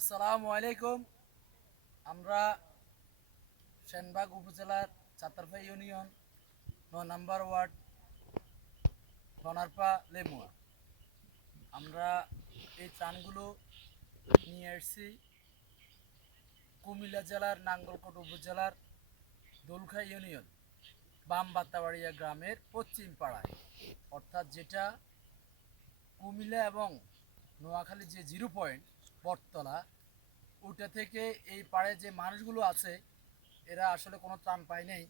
আসসালামু আলাইকুম। আমরা সেনবাগ উপজেলার চাতারপা ইউনিয়ন ৯ নম্বর ওয়ার্ড ধনারপা লেমুয়া। আমরা এই ত্রাণগুলো নিয়ে এসেছি কুমিল্লা জেলার নাঙ্গলকোট উপজেলার দোলখা ইউনিয়ন বাম বাত্তাবাড়িয়া গ্রামের পশ্চিম পাড়ায়, অর্থাৎ যেটা কুমিল্লা এবং নোয়াখালী যে জিরো পয়েন্ট বটতলা, ওটা থেকে এই পাড়ে যে মানুষগুলো আছে এরা আসলে কোনো ত্রাণ পায় নাই।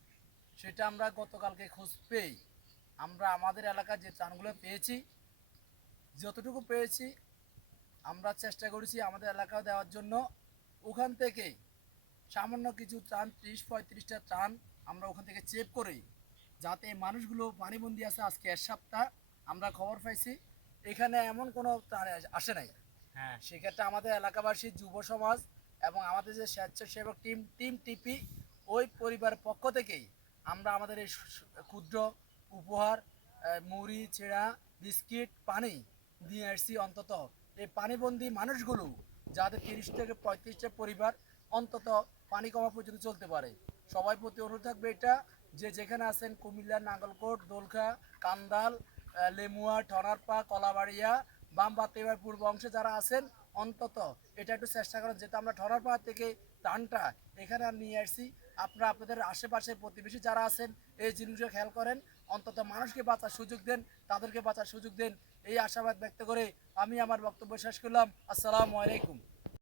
সেটা আমরা গতকালকে খোঁজ পেয়ে আমরা আমাদের এলাকায় যে ত্রাণগুলো পেয়েছি, যতটুকু পেয়েছি আমরা চেষ্টা করেছি আমাদের এলাকায় দেওয়ার জন্য। ওখান থেকে সামান্য কিছু ত্রাণ, ৩০-৩৫টা ত্রাণ আমরা ওখান থেকে চেক করি, যাতে মানুষগুলো পানিবন্দী আছে আজকে 1 সপ্তাহ। আমরা খবর পাইছি এখানে এমন কোনো ত্রাণ আসে নাই। হ্যাঁ, সেক্ষেত্রে আমাদের এলাকাবাসী, যুব সমাজ এবং আমাদের যে স্বেচ্ছাসেবক টিম টিম টিপি, ওই পরিবারের পক্ষ থেকেই আমরা আমাদের এই ক্ষুদ্র উপহার, মুড়ি, ছেঁড়া, বিস্কিট, পানি দিয়ে আসছি। অন্তত এই পানিবন্দী মানুষগুলো, যাদের 30 থেকে 35টা পরিবার, অন্তত পানি কমা পর্যন্ত চলতে পারে। সবাই প্রতি অনুরোধ থাকবে এটা, যে যেখানে আছেন কুমিল্লার নাঙ্গলকোট, দোলখা, কান্দাল, লেমুয়া, ঠনারপা, কলাবাড়িয়া, বাম বাতেবার পূর্ব অংশে যারা আছেন, অন্তত এটা একটু চেষ্টা করেন, যেহেতু আমরা ঠনারপা থেকে ধানটা এখানে নিয়ে আসছি। আপনারা আপনাদের আশেপাশে প্রতিবেশী যারা আছেন এই জিনিসগুলো খেয়াল করেন, অন্তত মানুষকে বাঁচার সুযোগ দেন, তাদেরকে বাঁচার সুযোগ দেন। এই আশাবাদ ব্যক্ত করে আমি আমার বক্তব্য শেষ করলাম। আসসালামু আলাইকুম।